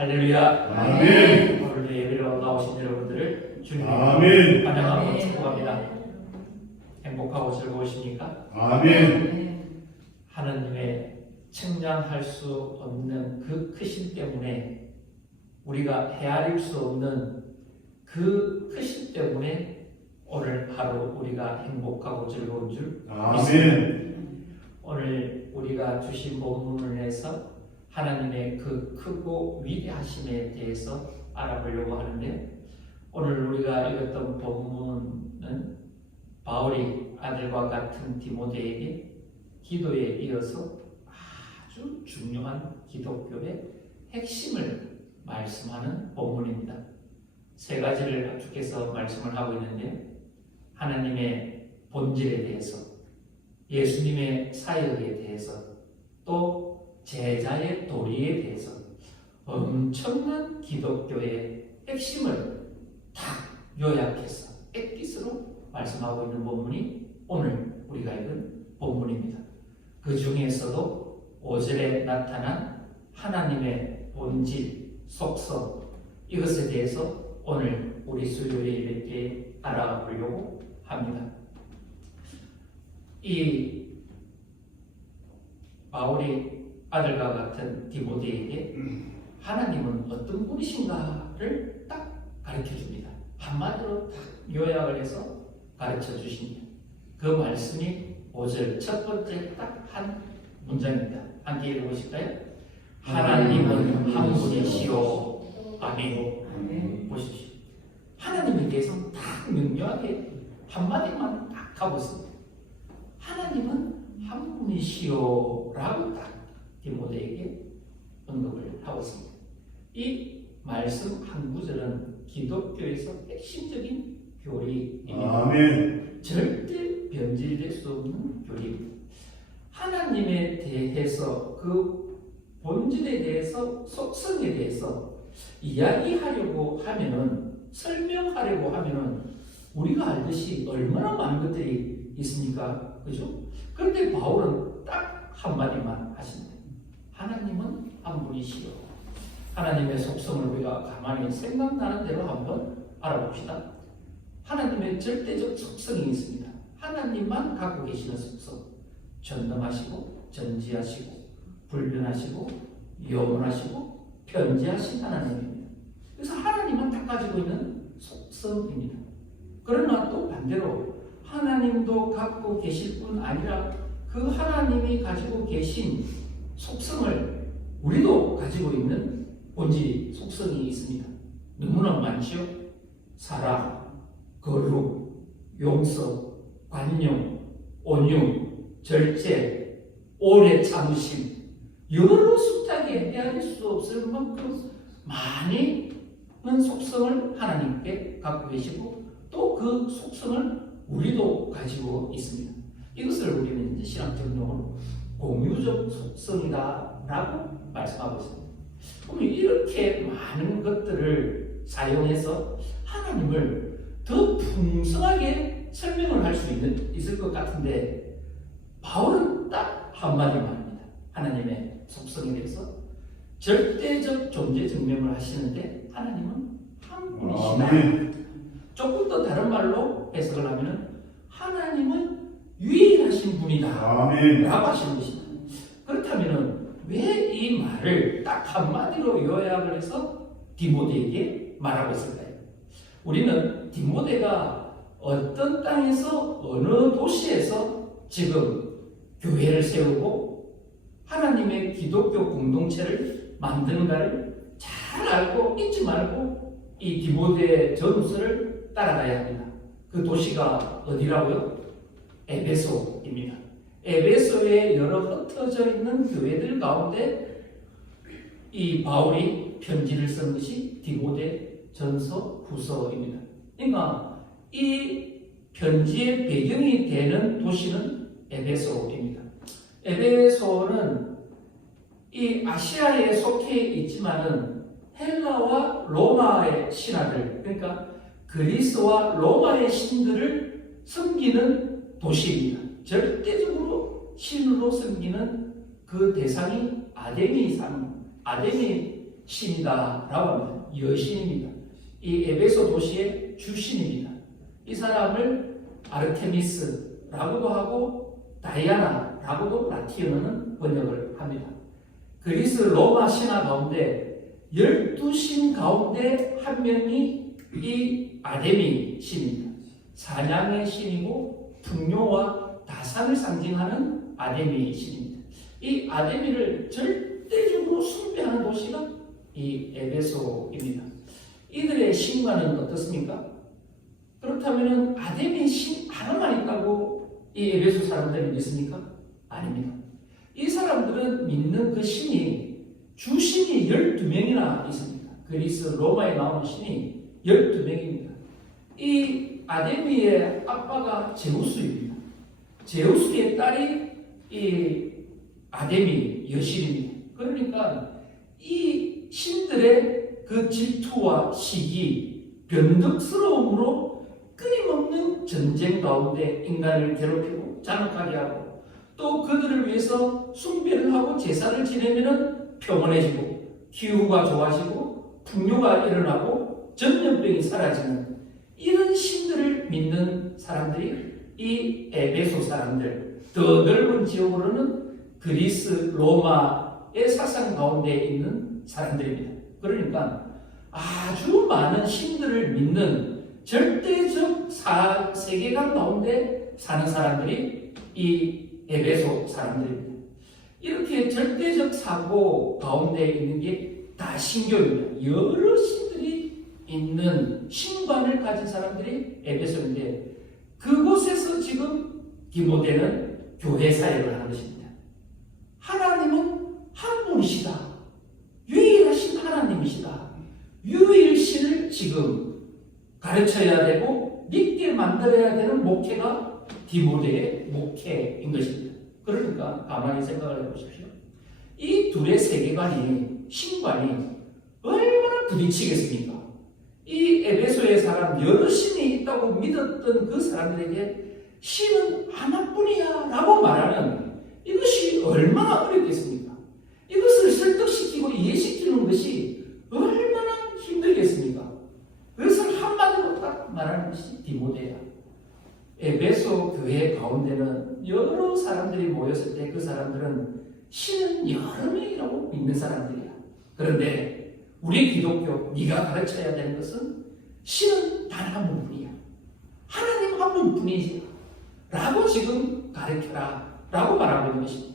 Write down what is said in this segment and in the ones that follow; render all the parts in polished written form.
할렐루야. 아멘. 오늘도 예배로 나오신 여러분들을 주님의 아멘. 환영하고 축복합니다. 행복하고 즐거우십니까? 아멘. 하나님의 측량할 수 없는 그 크신 때문에, 우리가 헤아릴 수 없는 그 크신 때문에 오늘 하루 우리가 행복하고 즐거운 줄 믿습니다. 아멘. 오늘 우리가 주신 본문을 내서 하나님의 그 크고 위대하심에 대해서 알아보려고 하는데, 오늘 우리가 읽었던 본문은 바울이 아들과 같은 디모데에게 기도에 이어서 아주 중요한 기독교의 핵심을 말씀하는 본문입니다. 세 가지를 주께서 말씀을 하고 있는데, 하나님의 본질에 대해서, 예수님의 사역에 대해서, 또 제자의 도리에 대해서 엄청난 기독교의 핵심을 다 요약해서 액기스로 말씀하고 있는 본문이 오늘 우리가 읽은 본문입니다. 그 중에서도 5절에 나타난 하나님의 본질, 속성, 이것에 대해서 오늘 우리 수요일에 이렇게 알아보려고 합니다. 이 바울이 아들과 같은 디모데에게 하나님은 어떤 분이신가를 딱 가르쳐 줍니다. 한마디로 딱 요약을 해서 가르쳐 주십니다. 그 말씀이 5절 첫 번째 딱 한 문장입니다. 함께 읽어보실까요? 하나님은 한 분이시오. 아멘. 보십시오. 하나님에 대해서 딱 명료하게 한마디만 딱 가보습니다. 하나님은 한 분이시오 라고 딱 디모데에게 언급을 하고 있습니다. 이 말씀 한 구절은 기독교에서 핵심적인 교리입니다. 아멘. 절대 변질될 수 없는 교리입니다. 하나님에 대해서, 그 본질에 대해서, 속성에 대해서 이야기하려고 하면은, 설명하려고 하면은 우리가 알듯이 얼마나 많은 것들이 있습니까? 그죠? 그런데 바울은 딱 한마디만 하십니다. 하나님은 한 분이시오. 하나님의 속성을 우리가 가만히 생각나는 대로 한번 알아봅시다. 하나님의 절대적 속성이 있습니다. 하나님만 갖고 계시는 속성. 전능하시고, 전지하시고, 불변하시고, 영원하시고, 편지하신 하나님입니다. 그래서 하나님만 다 가지고 있는 속성입니다. 그러나 또 반대로 하나님도 갖고 계실 뿐 아니라 그 하나님이 가지고 계신 속성을 우리도 가지고 있는 본질, 속성이 있습니다. 너무나 많죠? 사랑, 거룩, 용서, 관용, 온유, 절제, 오래 참으심, 여러 숫자에 헤아릴 수 없을 만큼 많은 속성을 하나님께 갖고 계시고, 또 그 속성을 우리도 가지고 있습니다. 이것을 우리는 이제 신학적 용어로 공유적 속성이다 라고 말씀하고 있습니다. 그럼 이렇게 많은 것들을 사용해서 하나님을 더 풍성하게 설명을 할 수 있을 것 같은데, 바울은 딱 한마디만 합니다. 하나님의 속성에 대해서 절대적 존재 증명을 하시는데, 하나님은 한 분이시다. 조금 더 다른 말로 해석을 하면 하나님은 유일하신 분이다 라고 하시는 것입니다. 그렇다면 왜 이 말을 딱 한마디로 요약을 해서 디모데에게 말하고 있을까요? 우리는 디모데가 어떤 땅에서, 어느 도시에서 지금 교회를 세우고 하나님의 기독교 공동체를 만드는가를 잘 알고 잊지 말고 이 디모데 전서를 따라가야 합니다. 그 도시가 어디라고요? 에베소입니다. 에베소에 여러 흩어져 있는 교회들 가운데 이 바울이 편지를 쓴 것이 디모데 전서 후서입니다. 그러니까 이 편지의 배경이 되는 도시는 에베소입니다. 에베소는 이 아시아에 속해 있지만은 헬라와 로마의 신화들, 그러니까 그리스와 로마의 신들을 섬기는 도시입니다. 절대적으로 신으로 섬기는 그 대상이 아데미 신이다라고 합니다. 여신입니다. 이 에베소 도시의 주신입니다. 이 사람을 아르테미스라고도 하고 다이아나라고도 라틴어는 번역을 합니다. 그리스 로마 신화 가운데 12신 가운데 한 명이 이 아데미 신입니다. 사냥의 신이고 풍요와 다산을 상징하는 아데미 신입니다. 이 아데미를 절대적으로 숭배하는 도시가 이 에베소입니다. 이들의 신과는 어떻습니까? 그렇다면 아데미 신 하나만 있다고 이 에베소 사람들이 믿습니까? 아닙니다. 이 사람들은 믿는 그 신이 주신이 12명이나 있습니다. 그리스 로마에 나오는 신이 12명입니다. 이 아데미의 아빠가 제우스입니다. 제우스의 딸이 이 아데미 여신입니다. 그러니까 이 신들의 그 질투와 시기, 변덕스러움으로 끊임없는 전쟁 가운데 인간을 괴롭히고 잔혹하게 하고 또 그들을 위해서 숭배를 하고 제사를 지내면 평온해지고 기후가 좋아지고 풍요가 일어나고 전염병이 사라지는 이런 신들을 믿는 사람들이 이 에베소 사람들, 더 넓은 지역으로는 그리스 로마의 사상 가운데 있는 사람들입니다. 그러니까 아주 많은 신들을 믿는 절대적 세계관 가운데 사는 사람들이 이 에베소 사람들입니다. 이렇게 절대적 사고 가운데 있는 게 다 신교입니다. 여러 신들이 있는 신관을 가진 사람들이 에베소인데 그곳에서 지금 디모데는 교회 사역을 하는 것입니다. 하나님은 한 분이시다. 유일하신 하나님이시다. 유일신을 지금 가르쳐야 되고 믿게 만들어야 되는 목회가 디모데의 목회인 것입니다. 그러니까 가만히 생각을 해보십시오. 이 둘의 세계관이 신관이 얼마나 부딪히겠습니까? 이 에베소의 사람 여러 신이 있다고 믿었던 그 사람들에게 신은 하나뿐이야 라고 말하는 이것이 얼마나 어렵겠습니까? 이것을 설득시키고 이해시키는 것이 얼마나 힘들겠습니까? 그것을 한마디로 딱 말하는 것이 디모데야. 에베소 교회 가운데는 여러 사람들이 모였을 때 그 사람들은 신은 여러 명이라고 믿는 사람들이야. 그런데 우리 기독교 네가 가르쳐야 되는 것은 신은 단 한 분뿐이야. 하나님 한 분뿐이지 라고 지금 가르쳐라 라고 말하고 있는 것입니다.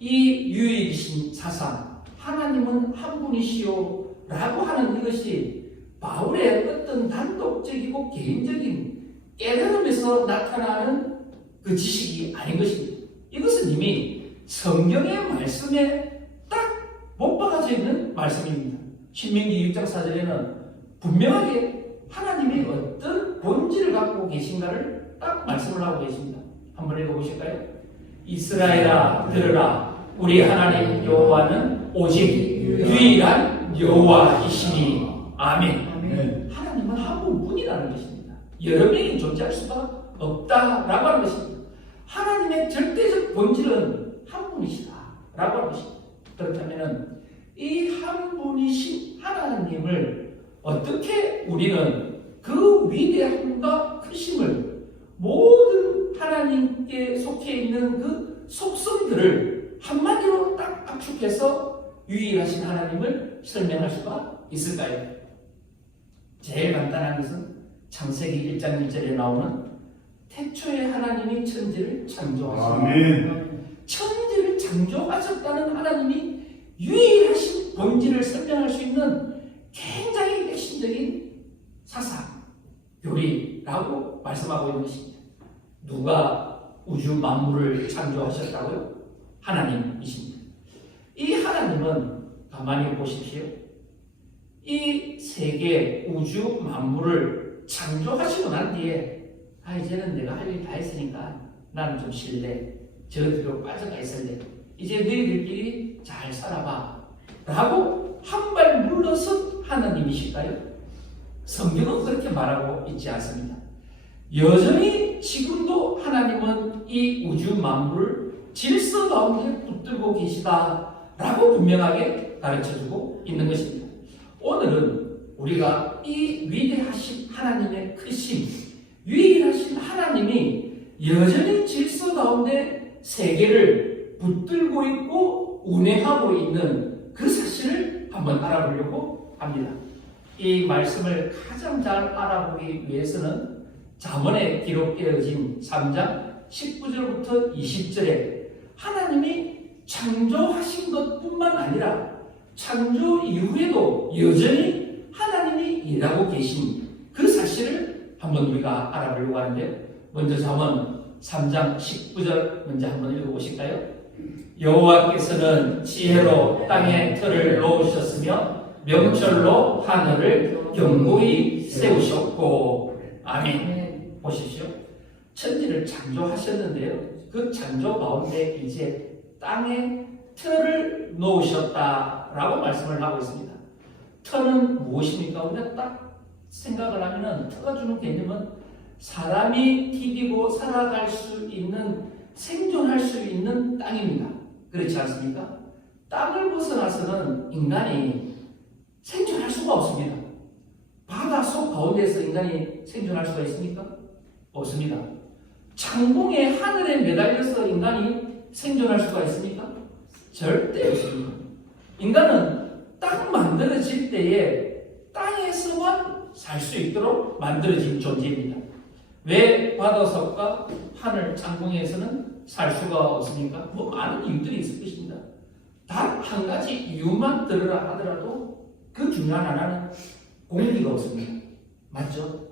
이 유일이신 사상 하나님은 한 분이시오 라고 하는 이것이 바울의 어떤 단독적이고 개인적인 깨달음에서 나타나는 그 지식이 아닌 것입니다. 이것은 이미 성경의 말씀에 딱 못 박아져 있는 말씀입니다. 신명기 6장 4절에는 분명하게 하나님이 어떤 본질을 갖고 계신가를 딱 말씀을 하고 계십니다. 한번 읽어보실까요? 이스라엘아 들으라. 우리 하나님 여호와는 오직 유일한 여호와이시니. 아멘. 하나님은 한 분뿐이라는 것입니다. 여러 명이 존재할 수가 없다라고 하는 것입니다. 하나님의 절대적 본질은 한 분이시다 라고 하는 것입니다. 그렇다면 이 한 분이신 하나님을 어떻게 우리는 그 위대함과 크심을 모든 하나님께 속해 있는 그 속성들을 한마디로 딱 압축해서 유일하신 하나님을 설명할 수가 있을까요? 제일 간단한 것은 창세기 1장 1절에 나오는 태초에 하나님이 천지를 창조하셨다. 천지를 창조하셨다는 하나님이 유일하신 본질을 설명할 수 있는 굉장히 핵심적인 사상, 교리라고 말씀하고 있는 것입니다. 누가 우주 만물을 창조하셨다고요? 하나님이십니다. 이 하나님은 가만히 보십시오. 이 세계 우주 만물을 창조하시고 난 뒤에 이제는 내가 할 일 다 했으니까 나는 좀 쉴래. 저 뒤로 빠져가 있을래. 이제 너희들끼리 잘 살아봐 라고 한 발 물러선 하나님이실까요? 성경은 그렇게 말하고 있지 않습니다. 여전히 지금도 하나님은 이 우주 만물을 질서 가운데 붙들고 계시다 라고 분명하게 가르쳐주고 있는 것입니다. 오늘은 우리가 이 위대하신 하나님의 크심, 유일하신 하나님이 여전히 질서 가운데 세계를 붙들고 있고 운행하고 있는 그 사실을 한번 알아보려고 합니다. 이 말씀을 가장 잘 알아보기 위해서는 잠언에 기록되어진 3장 19절부터 20절에 하나님이 창조하신 것뿐만 아니라 창조 이후에도 여전히 하나님이 일하고 계신 그 사실을 한번 우리가 알아보려고 하는데요. 먼저 잠언 3장 19절 먼저 한번 읽어보실까요? 여호와께서는 지혜로 땅에 틀을 놓으셨으며 명철로 하늘을 견고히 세우셨고. 아멘. 보십시오. 천지를 창조하셨는데요. 그 창조 가운데 이제 땅에 틀을 놓으셨다라고 말씀을 하고 있습니다. 틀은 무엇입니까? 우리가 딱 생각을 하면은 틀가 주는 개념은 사람이 디디고 살아갈 수 있는, 생존할 수 있는 땅입니다. 그렇지 않습니까? 땅을 벗어나서는 인간이 생존할 수가 없습니다. 바다 속 가운데서 인간이 생존할 수가 있습니까? 없습니다. 창공의 하늘에 매달려서 인간이 생존할 수가 있습니까? 절대 없습니다. 인간은 딱 만들어질 때에 땅에서만 살 수 있도록 만들어진 존재입니다. 왜 바다석과 하늘 창공에서는 살 수가 없습니까? 많은 이유들이 있을 것입니다. 단 한 가지 이유만 들으라 하더라도 그 중요한 하나는 공기가 없습니다. 맞죠?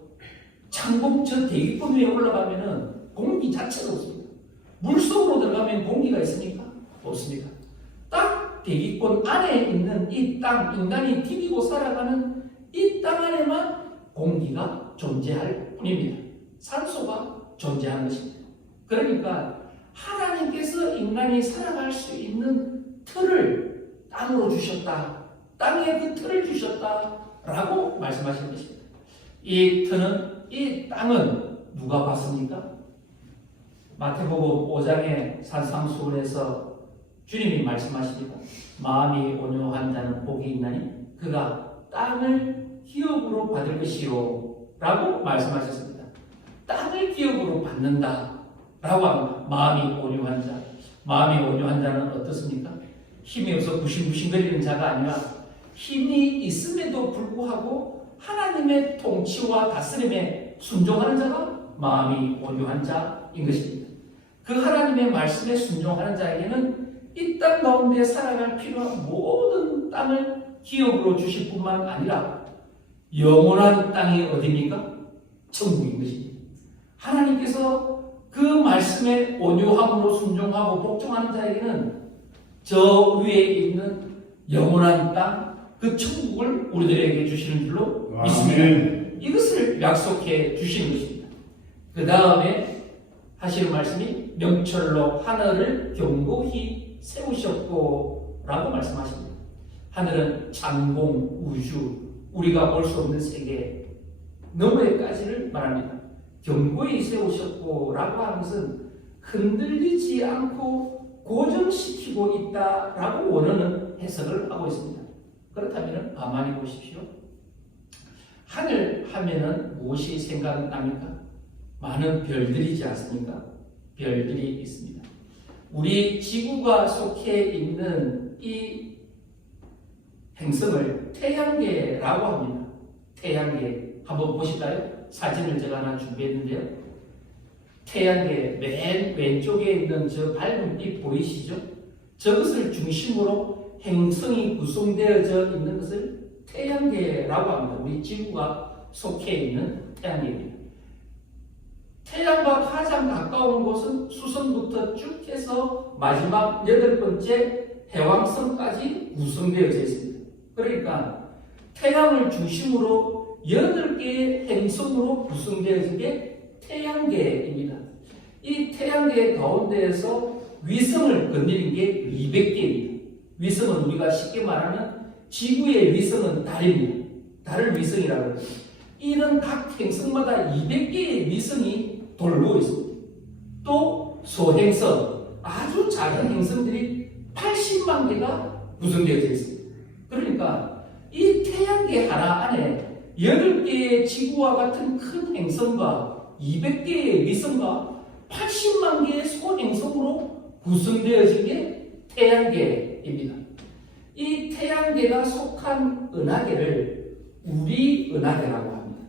창공 저 대기권 위에 올라가면은 공기 자체가 없습니다. 물속으로 들어가면 공기가 있습니까? 없습니다. 딱 대기권 안에 있는 이 땅, 인간이 디디고 살아가는 이 땅 안에만 공기가 존재할 뿐입니다. 산소가 존재하는 것입니다. 그러니까 하나님께서 인간이 살아갈 수 있는 틀을 땅으로 주셨다. 땅에 그 틀을 주셨다라고 말씀하시는 것입니다. 이 틀은, 이 땅은 누가 봤습니까? 마태복음 5장의 산상수훈에서 주님이 말씀하십니다. 마음이 온유한 자는 복이 있나니 그가 땅을 기업으로 받을 것이요 라고 말씀하셨습니다. 땅을 기업으로 받는다 라고 합니다. 마음이 온유한 자. 마음이 온유한 자는 어떻습니까? 힘이 없어 부싱부싱거리는 자가 아니라 힘이 있음에도 불구하고 하나님의 통치와 다스림에 순종하는 자가 마음이 온유한 자인 것입니다. 그 하나님의 말씀에 순종하는 자에게는 이 땅 가운데 살아갈 필요한 모든 땅을 기업으로 주실 뿐만 아니라 영원한 땅이 어디입니까? 천국인 것입니다. 하나님께서 그 말씀에 온유함으로 순종하고 복종하는 자에게는 저 위에 있는 영원한 땅, 그 천국을 우리들에게 주시는 줄로 믿습니다. 이것을 약속해 주시는 것입니다. 그 다음에 하시는 말씀이 명철로 하늘을 견고히 세우셨고 라고 말씀하십니다. 하늘은 창공, 우주, 우리가 볼 수 없는 세계 너머에까지를 말합니다. 견고히 세우셨고 라고 하는 것은 흔들리지 않고 고정시키고 있다라고 원어는 해석을 하고 있습니다. 그렇다면 가만히 보십시오. 하늘 하면은 무엇이 생각납니까? 많은 별들이지 않습니까? 별들이 있습니다. 우리 지구가 속해 있는 이 행성을 태양계라고 합니다. 태양계 한번 보실까요? 사진을 제가 하나 준비했는데요. 태양계 맨 왼쪽에 있는 저 밝은 빛 보이시죠? 저것을 중심으로 행성이 구성되어져 있는 것을 태양계라고 합니다. 우리 지구가 속해 있는 태양계입니다. 태양과 가장 가까운 곳은 수성부터 쭉 해서 마지막 8번째 해왕성까지 구성되어져 있습니다. 그러니까 태양을 중심으로 8개의 행성으로 구성되어진 게 태양계입니다. 이 태양계 가운데에서 위성을 건드린 게 200개입니다. 위성은 우리가 쉽게 말하는 지구의 위성은 달입니다. 달을 위성이라고 합니다. 이런 각 행성마다 200개의 위성이 돌고 있습니다. 또 소행성, 아주 작은 행성들이 80만 개가 구성되어져 있습니다. 그러니까 이 태양계 하나 안에 8개의 지구와 같은 큰 행성과 200개의 위성과 80만 개의 소행성으로 구성되어진 게 태양계입니다. 이 태양계가 속한 은하계를 우리 은하계라고 합니다.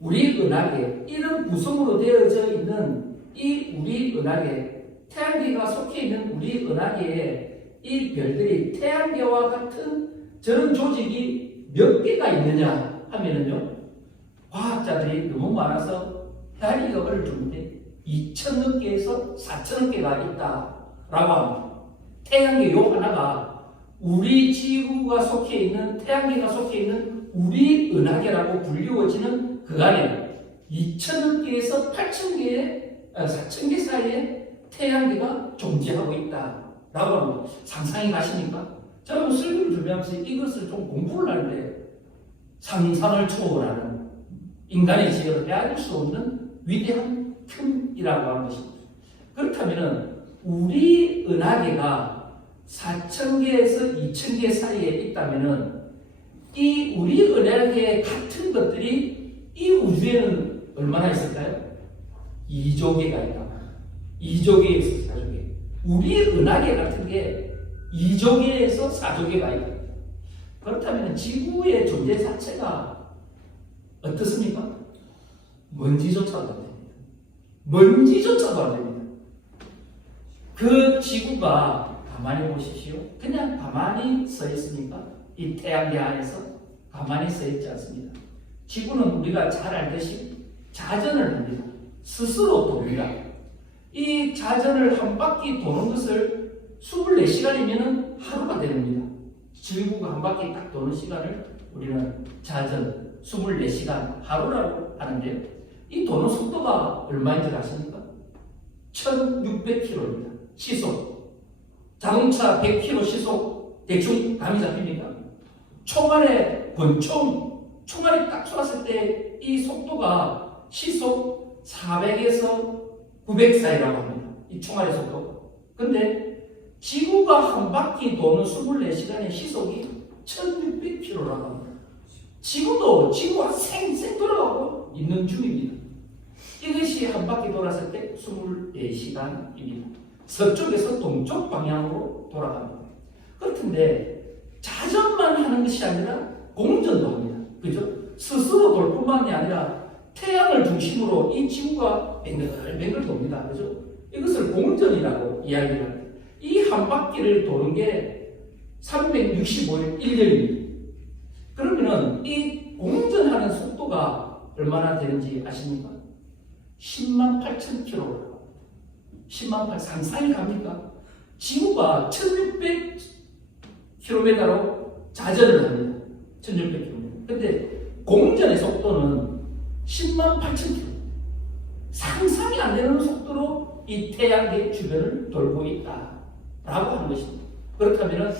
우리 은하계, 이런 구성으로 되어져 있는 이 우리 은하계, 태양계가 속해 있는 우리 은하계에 이 별들이 태양계와 같은 저런 조직이 몇 개가 있느냐 하면은요, 과학자들이 너무 많아서 헤아리기가 어려울 정도인데 2,000억 개에서 4,000억 개가 있다라고 합니다. 태양계 요 하나가 우리 지구가 속해 있는, 태양계가 속해 있는 우리 은하계라고 불리워지는 그 안에 2,000억 개에서 4,000개 사이에 태양계가 존재하고 있다라고 합니다. 상상이 가십니까? 저는 설교를 준비하면서 이것을 좀 공부를 하는데 상상을 초월하는 인간의 지혜로 헤아릴 수 없는 위대한 틈이라고 하는 것입니다. 그렇다면 우리 은하계가 4,000개에서 2,000개 사이에 있다면 이 우리 은하계 같은 것들이 이 우주에는 얼마나 있을까요? 2조 개가 있다. 2조 개에서 4조 개. 우리 은하계 같은 게 2조 개에서 4조 개가 있다. 그렇다면 지구의 존재 자체가 어떻습니까? 먼지조차도 안 됩니다. 먼지조차도 안 됩니다. 그 지구가 가만히 보십시오. 그냥 가만히 서 있습니까? 이 태양계 안에서 가만히 서 있지 않습니다. 지구는 우리가 잘 알듯이 자전을 합니다. 스스로 돕니다. 이 자전을 한 바퀴 도는 것을 24시간이면 하루가 됩니다. 지구가 한 바퀴 딱 도는 시간을 우리는 자전 24시간 하루라고 하는데요. 이 도는 속도가 얼마인지 아십니까? 1600km입니다. 시속. 자동차 100km 시속 대충 감이 잡힙니까? 총알에 총알이 딱 쏘았을 때 이 속도가 시속 400에서 900 사이라고 합니다. 이 총알의 속도. 근데 지구가 한 바퀴 도는 24시간의 시속이 1600km라고 합니다. 지구가 쌩쌩 돌아가고 있는 중입니다. 이것이 한 바퀴 돌았을 때 24시간입니다. 서쪽에서 동쪽 방향으로 돌아갑니다. 그렇던데 자전만 하는 것이 아니라 공전도 합니다. 그죠? 스스로 돌 뿐만이 아니라 태양을 중심으로 이 지구가 뱅글뱅글 돕니다. 그죠? 이것을 공전이라고 이야기를 합니다. 이 한 바퀴를 도는 게 365일 1년입니다. 그러면은 이 공전하는 속도가 얼마나 되는지 아십니까? 10만 8천 km. 10만 8, 상상이 갑니까? 지구가 1600km로 자전을 합니다. 1600km. 근데 공전의 속도는 10만 8천 km. 상상이 안 되는 속도로 이 태양계 주변을 돌고 있다라고 하는 것입니다. 그렇다면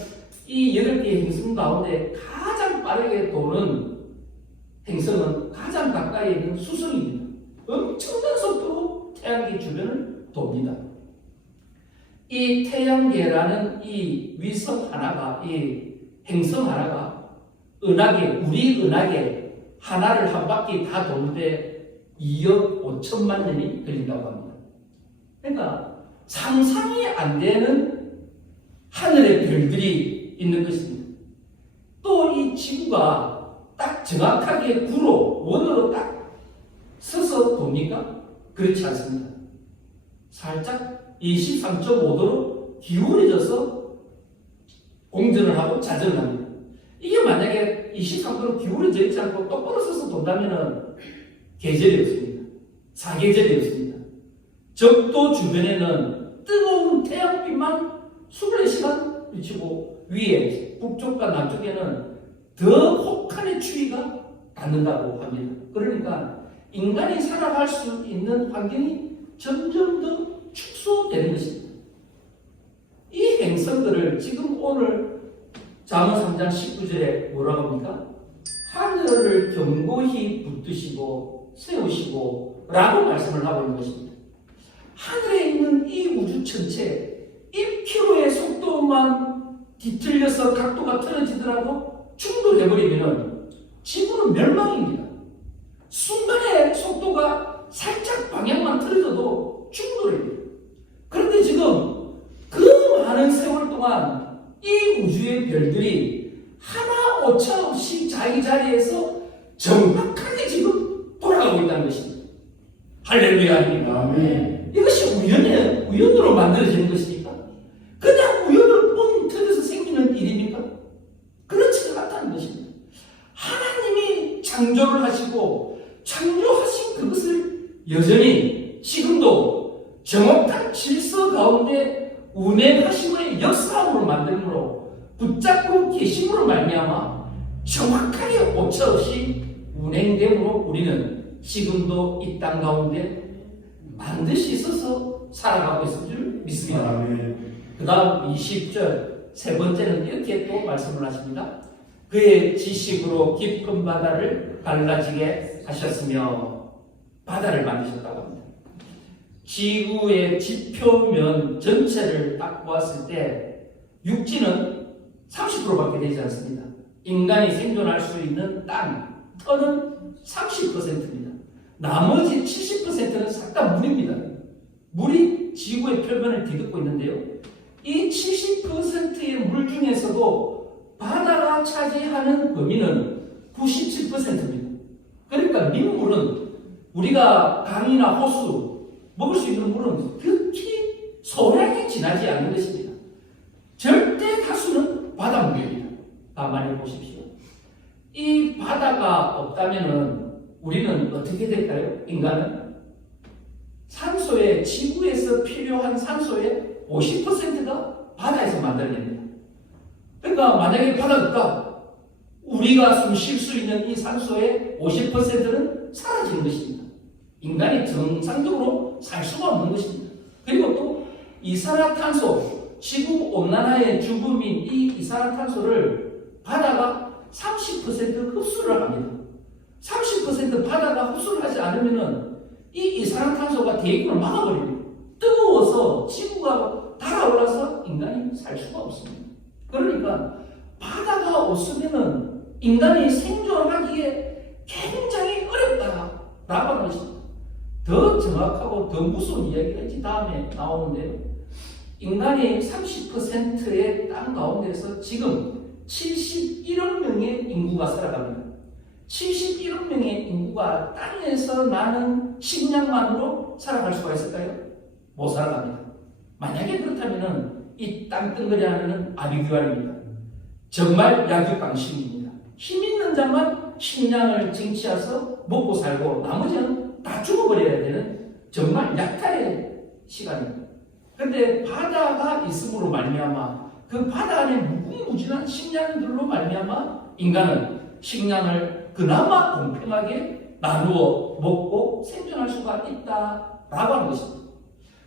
이 8개의 행성 가운데 가장 빠르게 도는 행성은 가장 가까이 있는 수성입니다. 엄청난 속도로 태양계 주변을 돕니다. 이 태양계라는 이 위성 하나가, 이 행성 하나가 우리 은하계 하나를 한 바퀴 다 도는데 2억 5천만 년이 걸린다고 합니다. 그러니까 상상이 안 되는 하늘의 별들이 있는 것입니다. 또 이 지구가 딱 정확하게 원으로 딱 서서 돕니까? 그렇지 않습니다. 살짝 23.5도로 기울어져서 공전을 하고 자전을 합니다. 이게 만약에 23도로 기울어져 있지 않고 똑바로 서서 돈다면 계절이 없습니다. 사계절이 없습니다. 적도 주변에는 뜨거운 태양빛만 24시간 비치고 위에 북쪽과 남쪽에는 더 혹한의 추위가 닿는다고 합니다. 그러니까 인간이 살아갈 수 있는 환경이 점점 더 축소되는 것입니다. 이 행성들을 지금 오늘 잠언 3장 19절에 뭐라고 합니까? 하늘을 견고히 붙드시고 세우시고 라고 말씀을 하고 있는 것입니다. 하늘에 있는 이 우주 전체 1km의 속도만 뒤틀려서 각도가 틀어지더라도 충돌해버리면 지구는 멸망입니다. 순간의 속도가 살짝 방향만 틀어져도 충돌입니다. 그런데 지금 그 많은 세월 동안 이 우주의 별들이 하나 오차 없이 자기 자리에서 정확하게 지금 돌아가고 있다는 것입니다. 할렐루야 아닙니까? 아멘. 이것이 우연으로 만들어지는 것입니까? 그냥 우연을 뻥 터져서 생기는 일입니까? 그렇지가 않다는 것입니다. 하나님이 창조를 하시고 창조하신 그것을 여전히 지금도 정확한 질서 가운데 운행하심의 역사함으로 만들므로 붙잡고 계심으로 말미암아 정확하게 오차없이 운행됨으로 우리는 지금도 이 땅 가운데 반드시 있어서 살아가고 있을 줄 믿습니다. 아멘. 그 다음 20절 세 번째는 이렇게 또 말씀을 하십니다. 그의 지식으로 깊은 바다를 갈라지게 하셨으며 바다를 만드셨다고 합니다. 지구의 지표면 전체를 딱 보았을 때 육지는 30%밖에 되지 않습니다. 인간이 생존할 수 있는 땅, 터는 30%입니다. 나머지 70%는 싹 다 물입니다. 물이 지구의 표면을 뒤덮고 있는데요. 이 70%의 물 중에서도 바다가 차지하는 범위는 97%입니다. 그러니까 민물은 우리가 강이나 호수 먹을 수 있는 물은 극히 소량이 지나지 않는 것입니다. 절대 다수는 바닷물입니다. 가만히 보십시오. 이 바다가 없다면은 우리는 어떻게 될까요? 인간은 산소에 지구에서 필요한 산소의 50%가 바다에서 만들어냅니다. 그러니까 만약에 바다가 없다, 우리가 숨 쉴 수 있는 이 산소의 50%는 사라지는 것입니다. 인간이 정상적으로 살 수가 없는 것입니다. 그리고 또 이산화탄소, 지구 온난화의 주범인 이 이산화탄소를 바다가 30% 흡수를 합니다. 30% 바다가 흡수를 하지 않으면은 이 이산화탄소가 대기권을 막아버립니다. 뜨거워서 지구가 달아올라서 인간이 살 수가 없습니다. 그러니까 바다가 없으면은 인간이 생존하기에 굉장히 어렵다라고 하는 것입니다. 더 정확하고 더 무서운 이야기가 이제 다음에 나오는데요. 인간이 30%의 땅 가운데서 지금 71억 명의 인구가 살아갑니다. 71억 명의 인구가 땅에서 나는 식량만으로 살아갈 수가 있을까요? 못 살아갑니다. 만약에 그렇다면 이 땅덩어리 안에는 아비규환입니다. 정말 약육강식입니다. 힘 있는 자만 식량을 쟁취해서 먹고 살고 나머지는 다 죽어버려야 되는 정말 약탈의 시간입니다. 그런데 바다가 있음으로 말미암아 그 바다 안에 무궁무진한 식량들로 말미암아 인간은 식량을 그나마 공평하게 나누어 먹고 생존할 수가 있다라고 하는 것입니다.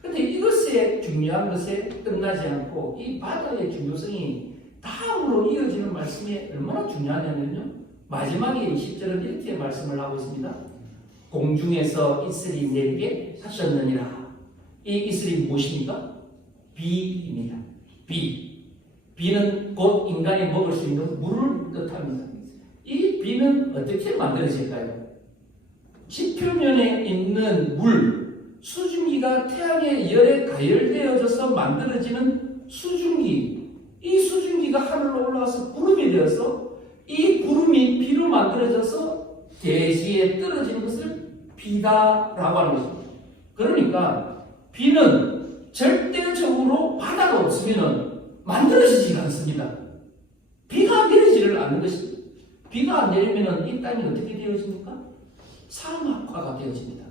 그런데 이것에 중요한 것에 끝나지 않고 이 바다의 중요성이 다음으로 이어지는 말씀이 얼마나 중요하냐면요. 마지막에 20절은 이렇게 말씀을 하고 있습니다. 공중에서 이슬이 내리게 하셨느니라. 이 이슬이 무엇입니까? 비입니다. 비. 비는 곧 인간이 먹을 수 있는 물을 뜻합니다. 이 비는 어떻게 만들어질까요? 지표면에 있는 물, 수증기가 태양의 열에 가열되어져서 만들어지는 수증기, 이 수증기가 하늘로 올라와서 구름이 되어서 이 구름이 비로 만들어져서 대지에 떨어지는 것을 비다라고 하는 것입니다. 그러니까 비는 절대적으로 바다가 없으면 만들어지지 않습니다. 비가 내리지를 않는 것입니다. 비가 안 내리면 이 땅이 어떻게 되어집니까? 사막화가 되어집니다.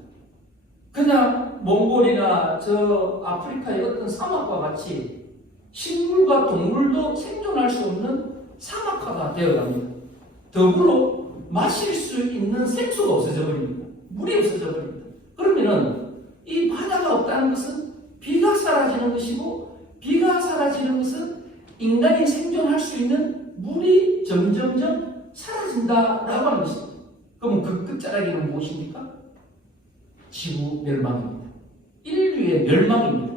그냥 몽골이나 저 아프리카의 어떤 사막과 같이 식물과 동물도 생존할 수 없는 사막화가 되어갑니다. 더불어 마실 수 있는 생수가 없어져 버립니다. 물이 없어져 버립니다. 그러면은 이 바다가 없다는 것은 비가 사라지는 것이고 비가 사라지는 것은 인간이 생존할 수 있는 물이 점점점 사라진다라고 하는 것입니다. 그럼 그 끝자락에는 무엇입니까? 지구 멸망입니다. 인류의 멸망입니다.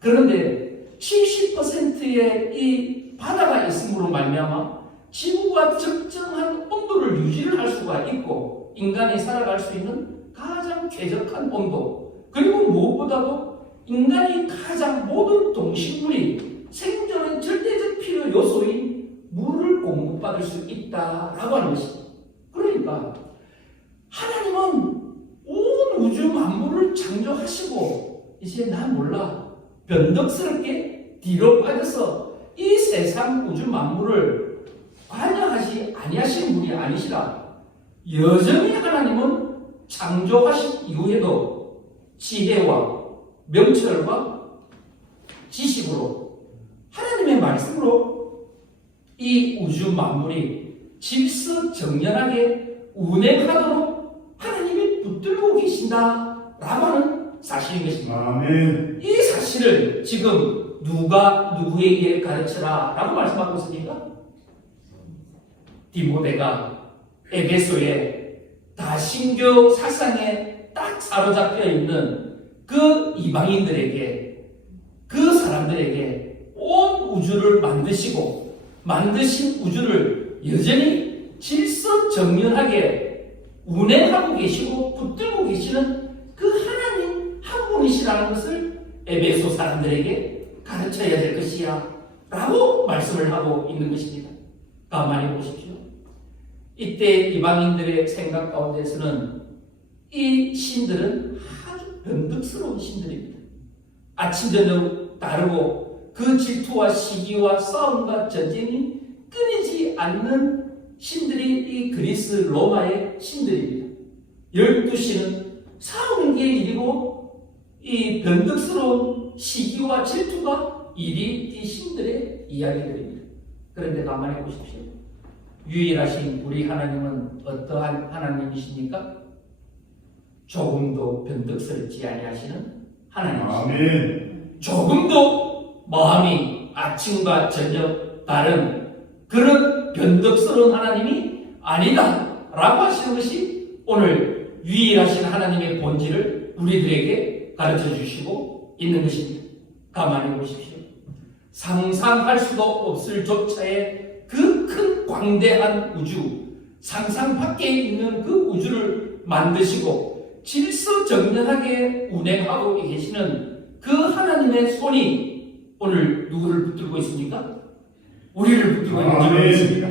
그런데 70%의 이 바다가 있음으로 말미암아 지구가 적정한 온도를 유지를 할 수가 있고 인간이 살아갈 수 있는 가장 쾌적한 온도, 그리고 무엇보다도 인간이 가장 모든 동식물이 생존의 절대적 필요 요소인 물을 공급받을 수 있다라고 하는 것입니다. 그러니까 하나님은 온 우주 만물을 창조하시고 이제 나 몰라 변덕스럽게 뒤로 빠져서 이 세상 우주 만물을 관여하지 아니하신 분이 아니시라. 여전히 하나님은 창조하신 이후에도 지혜와 명철과 지식으로 하나님의 말씀으로 이 우주 만물이 질서정연하게 운행하도록 하나님이 붙들고 계신다라고 하는 사실인 것입니다. 아멘. 이 사실을 지금 누가 누구에게 가르쳐라 라고 말씀하고 있습니까? 디모데가 에베소에 다신교 사상에 딱 사로잡혀 있는 그 이방인들에게, 그 사람들에게 온 우주를 만드시고 만드신 우주를 여전히 질서정연하게 운행하고 계시고 붙들고 계시는 그 하나님 한 분이시라는 것을 에베소 사람들에게 가르쳐야 될 것이야 라고 말씀을 하고 있는 것입니다. 가만히 보십시오. 이때 이방인들의 생각 가운데서는 이 신들은 아주 변덕스러운 신들입니다. 아침 저녁 다르고 그 질투와 시기와 싸움과 전쟁이 끊이지 않는 신들이 이 그리스 로마의 신들입니다. 12신은 싸우는 게 일이고 이 변덕스러운 시기와 질투가 일이 이 신들의 이야기들입니다. 그런데 가만히 보십시오. 유일하신 우리 하나님은 어떠한 하나님이십니까? 조금도 변덕스럽지 아니하시는 하나님이십니다. 아멘. 조금도 마음이 아침과 저녁 다른 그런 변덕스러운 하나님이 아니다 라고 하시는 것이 오늘 유일하신 하나님의 본질을 우리들에게 가르쳐 주시고 있는 것입니다. 가만히 보십시오. 상상할 수도 없을 조차의 그 큰 광대한 우주, 상상 밖에 있는 그 우주를 만드시고 질서정연하게 운행하고 계시는 그 하나님의 손이 오늘 누구를 붙들고 있습니까? 우리를 붙들고 있는 줄 믿습니다.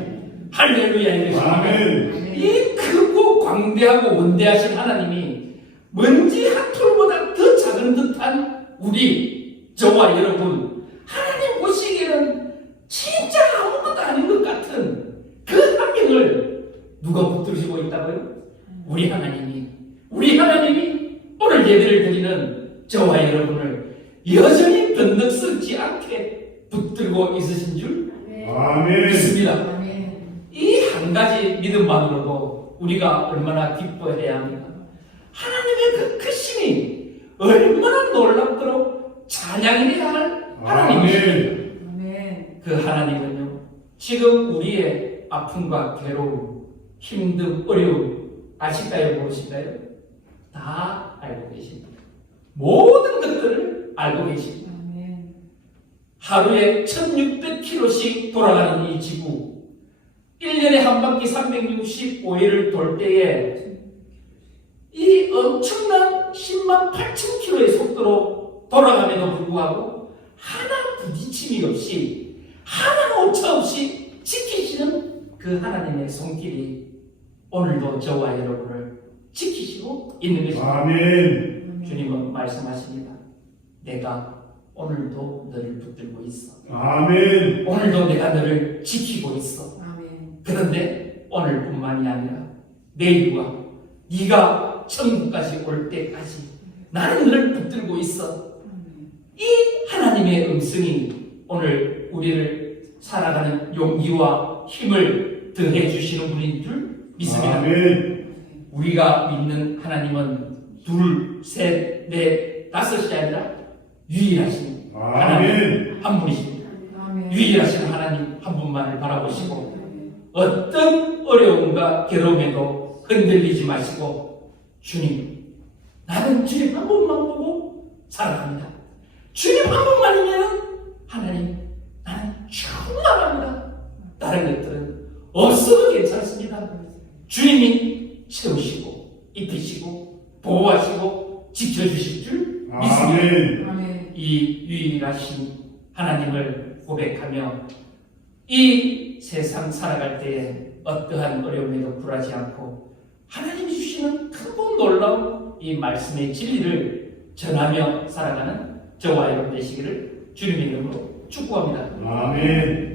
할렐루야 이것입니다. 이 크고 광대하고 원대하신 하나님이 먼지 한 톨보다 더 작은 듯한 우리, 저와 여러분, 하나님 보시기에는 진짜 아무것도 아닌 것 같은 그 한 명을 누가 붙들고 있다고요? 우리 하나님이 오늘 예배를 드리는 저와 여러분을 여전히 변덕스럽지 않게 붙들고 있으신 줄 믿습니다. 이 한 가지 믿음만으로도 우리가 얼마나 기뻐해야 합니까? 하나님의 그 크심이 얼마나 놀랍도록 찬양해야 할 하나님이십니까? 그 하나님은요, 지금 우리의 아픔과 괴로움, 힘듦, 어려움 아실까요? 모르실까요? 다 알고 계십니다. 모든 것들을 알고 계십니다. 하루에 1600km씩 돌아가는 이 지구, 1년에 한 바퀴 365일을 돌 때에 이 엄청난 10만 8천 km의 속도로 돌아감에도 불구하고 하나 부딪힘이 없이, 하나 오차 없이 지키시는 그 하나님의 손길이 오늘도 저와 여러분을 지키시고 있는 것입니다. 아멘. 주님은 말씀하십니다. 내가 오늘도 너를 붙들고 있어. 아멘. 오늘도 내가 너를 지키고 있어. 그런데 오늘뿐만이 아니라 내일과 네가 천국까지 올 때까지 나는 너를 붙들고 있어. 이 하나님의 음성이 오늘 우리를 살아가는 용기와 힘을 더해 주시는 분인 줄 믿습니다. 아멘. 우리가 믿는 하나님은 둘, 셋, 넷, 다섯이 아니라 유일하신 하나님 한 분이십니다. 유일하신 하나님 한 분만을 바라보시고 어떤 어려움과 괴로움에도 흔들리지 마시고, 주님, 나는 주님 한 분만 보고 살아갑니다. 주님 한 분만이면 하나님, 나는 충만합니다. 다른 것들은 없어도 괜찮습니다. 주님이 채우시고 입히시고 보호하시고 지켜주실 줄 믿습니다. 아멘. 아멘. 이 유일하신 하나님을 고백하며 이 세상 살아갈 때에 어떠한 어려움에도 굴하지 않고 하나님이 주시는 크고 놀라운 이 말씀의 진리를 전하며 살아가는 저와 여러분 되시기를 주님의 이름으로 축복합니다. 아멘.